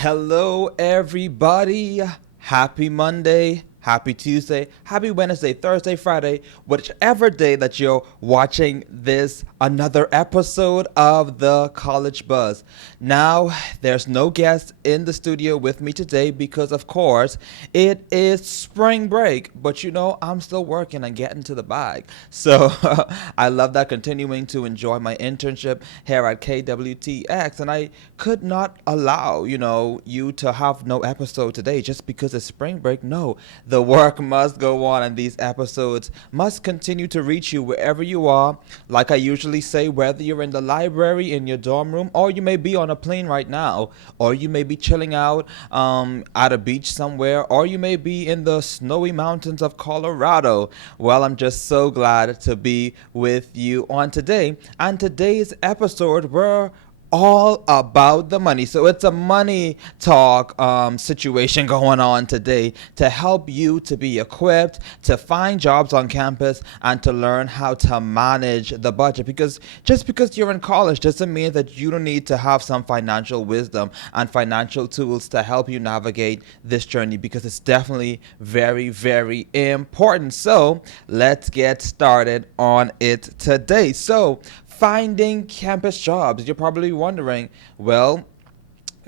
Hello, everybody. Happy Monday, happy Tuesday, happy Wednesday, Thursday, Friday, whichever day that you're watching this, another episode of the College Buzz. Now, there's no guest in the studio with me today because, of course, it is spring break, but I'm still working and getting to the bag. So, I love that continuing to enjoy my internship here at KWTX, and I could not allow, you to have no episode today just because it's spring break. No, the work must go on, and these episodes must continue to reach you wherever you are. Like I usually say, whether you're in the library, in your dorm room, or you may be on a plane right now, or you may be chilling out at a beach somewhere, or you may be in the snowy mountains of Colorado. Well, I'm just so glad to be with you on today. And today's episode, we're all about the money. So it's a money talk situation going on today to help you to be equipped to find jobs on campus and to learn how to manage the budget. Because just because you're in college doesn't mean that you don't need to have some financial wisdom and financial tools to help you navigate this journey, because it's definitely very, very important. So let's get started on it today. So finding campus jobs. You're probably wondering, well,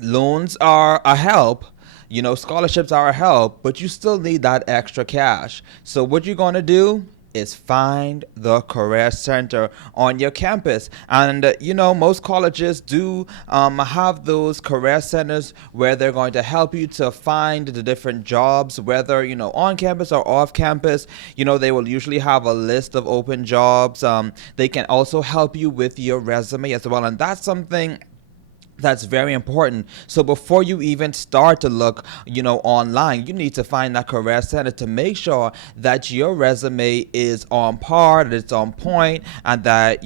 loans are a help. Scholarships are a help, but you still need that extra cash. So what you're going to do is find the career center on your campus. And most colleges do have those career centers where they're going to help you to find the different jobs, whether on campus or off campus. They will usually have a list of open jobs. They can also help you with your resume as well, and that's something that's very important. So before you even start to look, online, you need to find that career center to make sure that your resume is on par, that it's on point, and that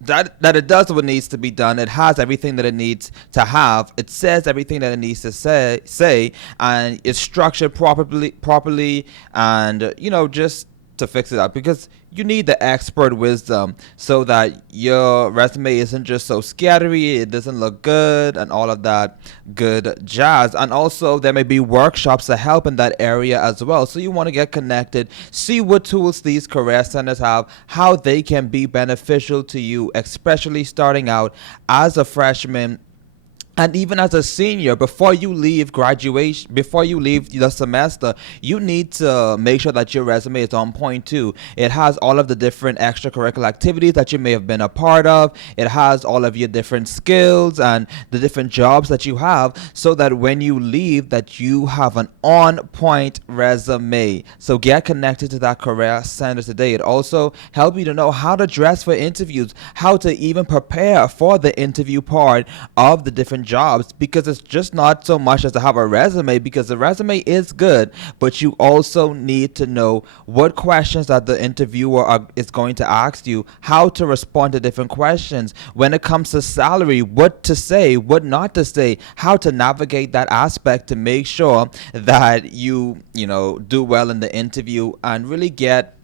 that it does what needs to be done. It has everything that it needs to have. It says everything that it needs to say, and it's structured properly, and just to fix it up, because you need the expert wisdom so that your resume isn't just so scattery, it doesn't look good, and all of that good jazz. And also, there may be workshops to help in that area as well. So you want to get connected, see what tools these career centers have, how they can be beneficial to you, especially starting out as a freshman. And even as a senior, before you leave graduation, before you leave the semester, you need to make sure that your resume is on point too. It has all of the different extracurricular activities that you may have been a part of. It has all of your different skills and the different jobs that you have, so that when you leave, that you have an on point resume. So get connected to that career center today. It also helps you to know how to dress for interviews, how to even prepare for the interview part of the different jobs, because it's just not so much as to have a resume, because the resume is good, but you also need to know what questions that the interviewer is going to ask you, how to respond to different questions when it comes to salary, what to say, what not to say, how to navigate that aspect to make sure that you do well in the interview and really get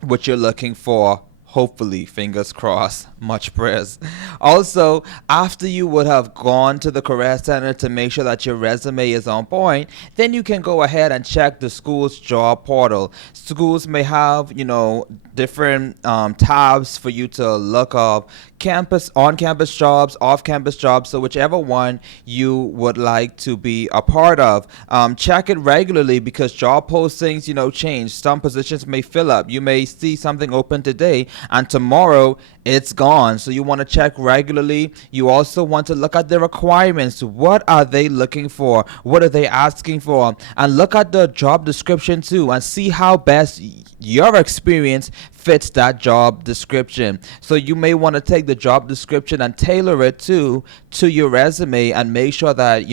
what you're looking for. Hopefully, fingers crossed, much prayers. Also, after you would have gone to the career center to make sure that your resume is on point, then you can go ahead and check the school's job portal. Schools may have, different tabs for you to look up: campus, on-campus jobs, off-campus jobs. So whichever one you would like to be a part of, check it regularly, because job postings, change. Some positions may fill up. You may see something open today, and tomorrow it's gone. So you want to check regularly. You also want to look at the requirements. What are they looking for? What are they asking for? And look at the job description too, and see how best your experience fits that job description. So you may want to take the job description and tailor it to your resume, and make sure that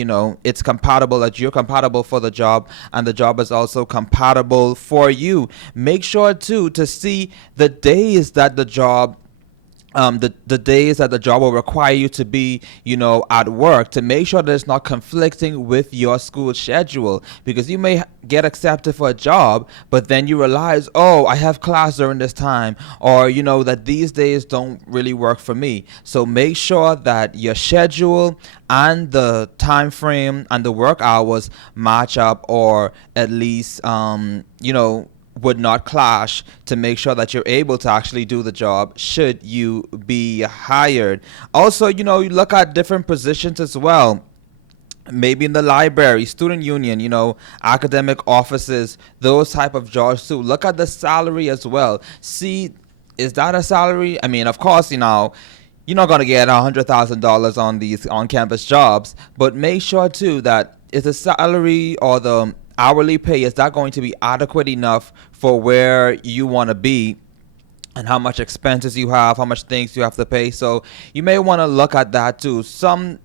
it's compatible, that you're compatible for the job, and the job is also compatible for you. Make sure too to see the days that the job the days that the job will require you to be, at work, to make sure that it's not conflicting with your school schedule, because you may get accepted for a job, but then you realize, oh, I have class during this time, or that these days don't really work for me. So make sure that your schedule and the time frame and the work hours match up, or at least would not clash, to make sure that you're able to actually do the job should you be hired. Also, you look at different positions as well. Maybe in the library, student union, academic offices, those type of jobs too. Look at the salary as well. See, is that a salary? I mean, of course, you're not going to get $100,000 on these on-campus jobs, but make sure too that is the salary or the hourly pay, is that going to be adequate enough for where you want to be, and how much expenses you have, how much things you have to pay. So you may want to look at that too. Some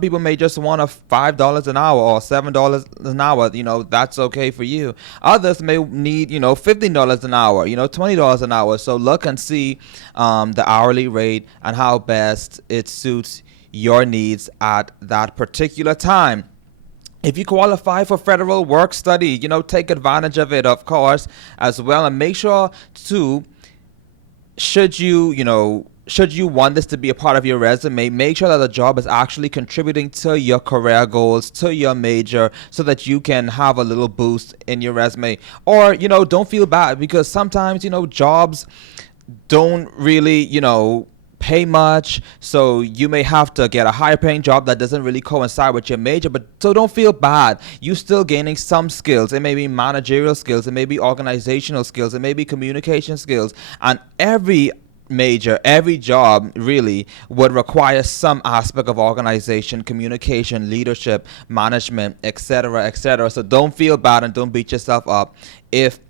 people may just want a $5 an hour or $7 an hour. That's okay for you. Others may need, $15 an hour, $20 an hour. So look and see the hourly rate and how best it suits your needs at that particular time. If you qualify for federal work study, take advantage of it, of course, as well. And make sure to, should you want this to be a part of your resume, make sure that the job is actually contributing to your career goals, to your major, so that you can have a little boost in your resume. Or, don't feel bad, because sometimes, jobs don't really, pay much, so you may have to get a higher paying job that doesn't really coincide with your major. But so don't feel bad, you still gaining some skills. It may be managerial skills, it may be organizational skills, it may be communication skills, and every job really would require some aspect of organization, communication, leadership, management, etc., etc. So don't feel bad and don't beat yourself up if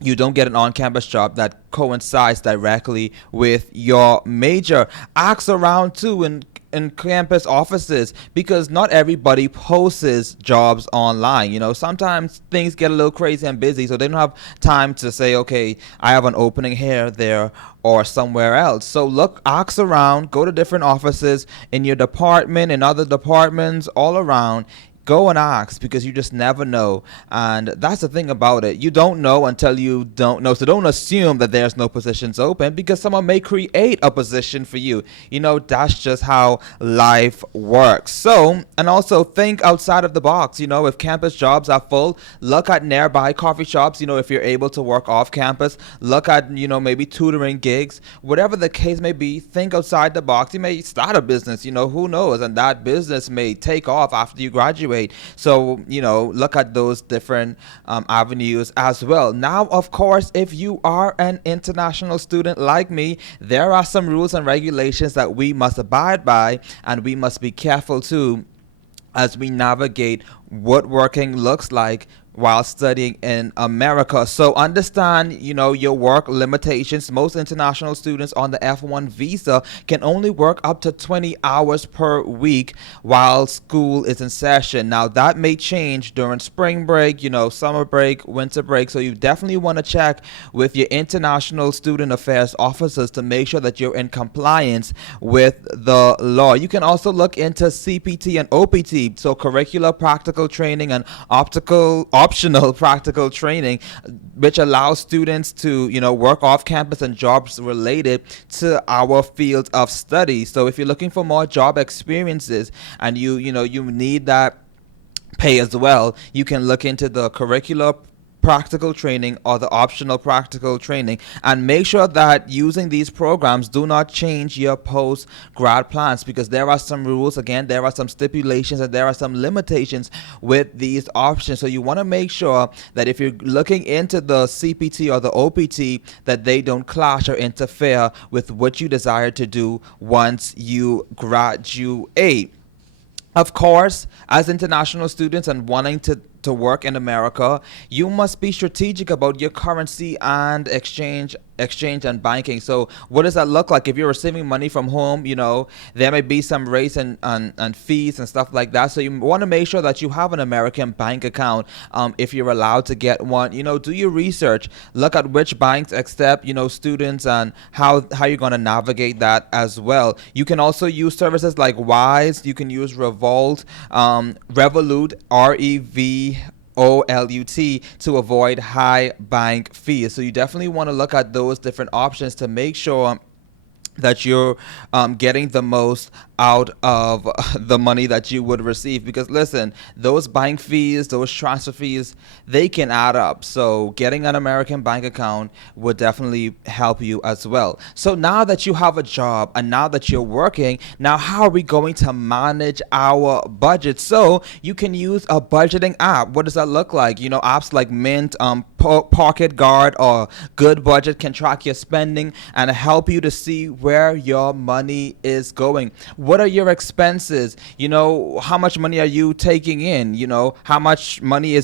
you don't get an on-campus job that coincides directly with your major. Ask around too in campus offices, because not everybody posts jobs online. Sometimes things get a little crazy and busy, so they don't have time to say, okay, I have an opening here, there, or somewhere else. So look, ask around, go to different offices in your department, in other departments, all around. Go and ask, because you just never know. And that's the thing about it. You don't know until you don't know. So don't assume that there's no positions open, because someone may create a position for you. That's just how life works. So, and also think outside of the box. If campus jobs are full, look at nearby coffee shops. If you're able to work off campus, look at, maybe tutoring gigs, whatever the case may be. Think outside the box. You may start a business, who knows? And that business may take off after you graduate. So, look at those different avenues as well. Now, of course, if you are an international student like me, there are some rules and regulations that we must abide by, and we must be careful too as we navigate what working looks like while studying in America. So understand, your work limitations. Most international students on the F1 visa can only work up to 20 hours per week while school is in session. Now that may change during spring break, summer break, winter break. So you definitely want to check with your international student affairs officers to make sure that you're in compliance with the law. You can also look into CPT and OPT, so curricular practical training and optional practical training, which allows students to work off campus and jobs related to our field of study. So if you're looking for more job experiences and you need that pay as well, you can look into the curricular practical training or the optional practical training, and make sure that using these programs do not change your post grad plans, because there are some rules, again, there are some stipulations, and there are some limitations with these options. So you want to make sure that if you're looking into the CPT or the OPT, that they don't clash or interfere with what you desire to do once you graduate. Of course, as international students and wanting to work in America, you must be strategic about your currency and exchange exchange and banking. So what does that look like? If you're receiving money from home, there may be some rates and fees and stuff like that. So you want to make sure that you have an American bank account, if you're allowed to get one. Do your research, look at which banks accept, students, and how you're going to navigate that as well. You can also use services like Wise. You can use Revolt, Revolut, REVOLUT, to avoid high bank fees. So you definitely want to look at those different options to make sure that you're getting the most out of the money that you would receive. Because listen, those bank fees, those transfer fees, they can add up. So getting an American bank account would definitely help you as well. So now that you have a job and now that you're working, now how are we going to manage our budget? So you can use a budgeting app. What does that look like? Apps like Mint, Pocket Guard, or Good Budget can track your spending and help you to see where your money is going. What are your expenses? How much money are you taking in? How much money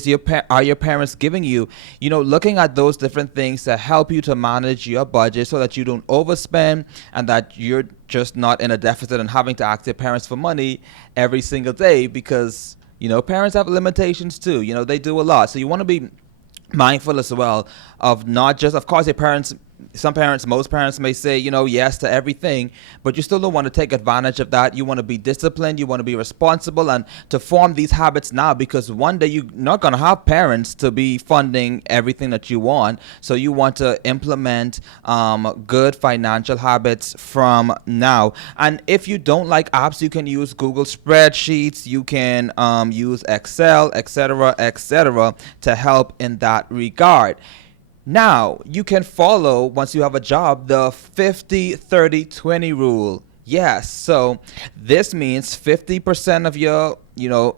are your parents giving you? Looking at those different things to help you to manage your budget so that you don't overspend and that you're just not in a deficit and having to ask your parents for money every single day, because parents have limitations too. They do a lot. So you want to be mindful as well of not just, of course, most parents may say, yes to everything, but you still don't want to take advantage of that. You want to be disciplined, you want to be responsible, and to form these habits now, because one day you're not going to have parents to be funding everything that you want. So you want to implement good financial habits from now. And if you don't like apps, you can use Google Spreadsheets, you can use Excel, etc., to help in that regard. Now, you can follow, once you have a job, the 50-30-20 rule. Yes, so this means 50% of your,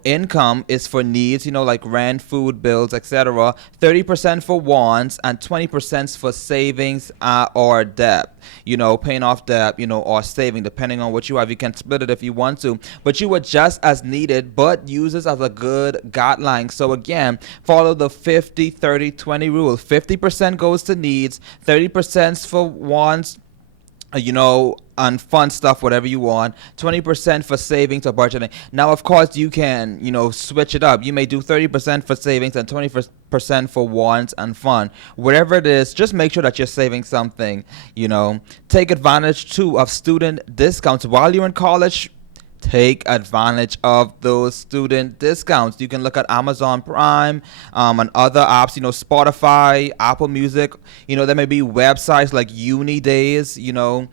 income is for needs, like rent, food, bills, etc. 30% for wants, and 20% for savings or debt. Paying off debt, or saving, depending on what you have. You can split it if you want to, but you adjust as needed, but use this as a good guideline. So again, follow the 50-30-20 rule. 50% goes to needs, 30% for wants, and fun stuff, whatever you want, 20% for savings or budgeting. Now, of course, you can, switch it up. You may do 30% for savings and 20% for wants and fun. Whatever it is, just make sure that you're saving something, Take advantage, too, of student discounts. While you're in college, take advantage of those student discounts. You can look at Amazon Prime, and other apps, Spotify, Apple Music. There may be websites like Unidays, UNIDAYS.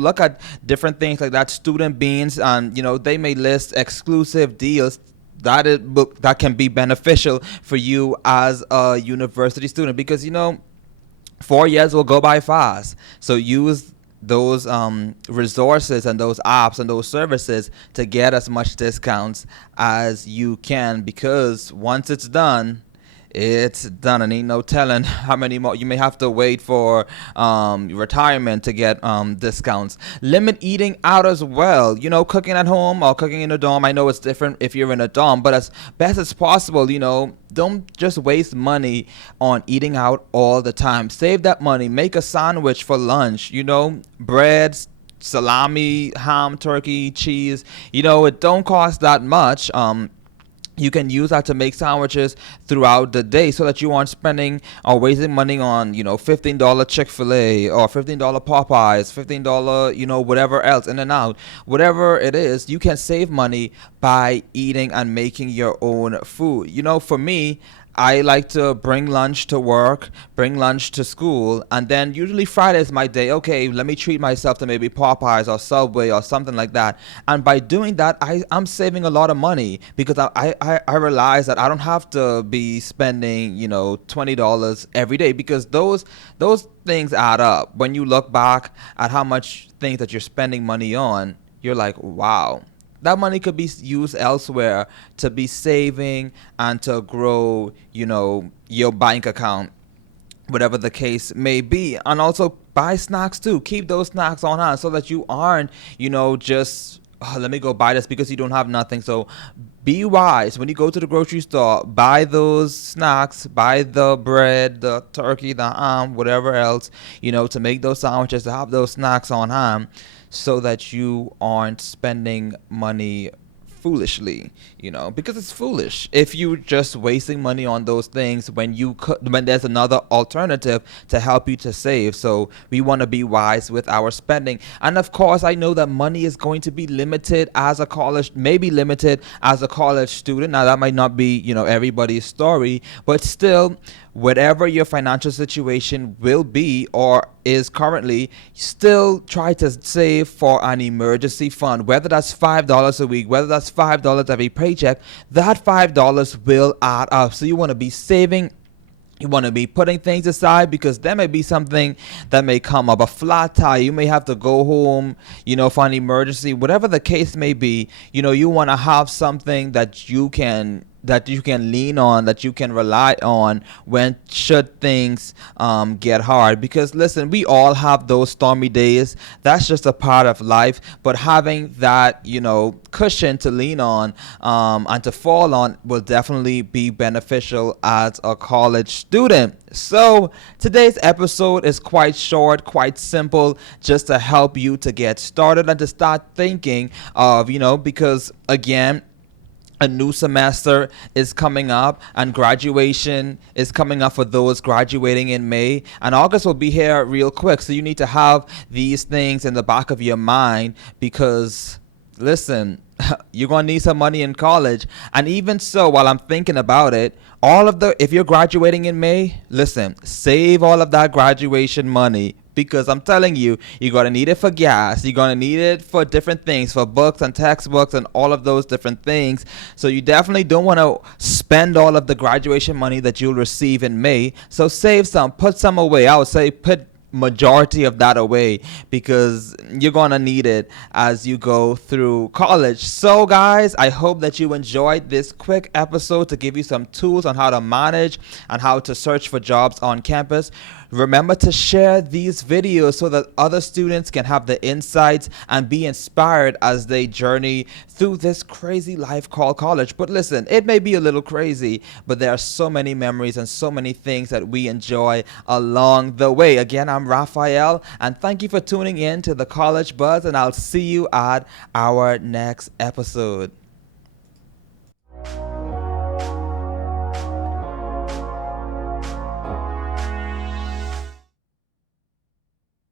Look at different things like that, Student Beans, and they may list exclusive deals that can be beneficial for you as a university student, because 4 years will go by fast. So use those resources and those apps and those services to get as much discounts as you can, because once it's done, and ain't no telling how many more. You may have to wait for retirement to get discounts. Limit eating out as well. Cooking at home or cooking in a dorm. I know it's different if you're in a dorm, but as best as possible, don't just waste money on eating out all the time. Save that money. Make a sandwich for lunch. Breads, salami, ham, turkey, cheese. It don't cost that much. You can use that to make sandwiches throughout the day so that you aren't spending or wasting money on, $15 Chick-fil-A or $15 Popeyes, $15, whatever else, In-N-Out. Whatever it is, you can save money by eating and making your own food. For me, I like to bring lunch to work, bring lunch to school, and then usually Friday is my day. Okay, let me treat myself to maybe Popeyes or Subway or something like that. And by doing that, I'm saving a lot of money, because I realize that I don't have to be spending, $20 every day, because those things add up. When you look back at how much things that you're spending money on, you're like, wow. That money could be used elsewhere to be saving and to grow, your bank account, whatever the case may be. And also buy snacks too. Keep those snacks on hand so that you aren't, just, let me go buy this, because you don't have nothing. So Be wise when you go to the grocery store. Buy those snacks, buy the bread, the turkey, the ham, whatever else, to make those sandwiches, to have those snacks on hand, so that you aren't spending money foolishly, because it's foolish if you just wasting money on those things when when there's another alternative to help you to save. So we want to be wise with our spending. And of course, I know that money is going to be limited as a college, maybe limited as a college student. Now that might not be, everybody's story, but still, whatever your financial situation will be or is currently, still try to save for an emergency fund. Whether that's $5 a week, whether that's $5 every paycheck, that $5 will add up. So you want to be saving. You want to be putting things aside, because there may be something that may come up, a flat tire. You may have to go home, for an emergency, whatever the case may be. You want to have something that you can lean on, that you can rely on when should things get hard. Because listen, we all have those stormy days. That's just a part of life. But having that, cushion to lean on and to fall on will definitely be beneficial as a college student. So today's episode is quite short, quite simple, just to help you to get started and to start thinking of, because again, a new semester is coming up and graduation is coming up for those graduating in May, and August will be here real quick. So you need to have these things in the back of your mind, because listen, you're going to need some money in college. And even so, while I'm thinking about it, if you're graduating in May, listen, save all of that graduation money, because I'm telling you, you're going to need it for gas. You're going to need it for different things, for books and textbooks and all of those different things. So you definitely don't want to spend all of the graduation money that you'll receive in May. So save some, put some away. I would say put majority of that away, because you're gonna need it as you go through college. So guys, I hope that you enjoyed this quick episode to give you some tools on how to manage and how to search for jobs on campus. Remember to share these videos so that other students can have the insights and be inspired as they journey through this crazy life called college. But listen, it may be a little crazy, but there are so many memories and so many things that we enjoy along the way. Again, I'm Raphael, and thank you for tuning in to the College Buzz, and I'll see you at our next episode.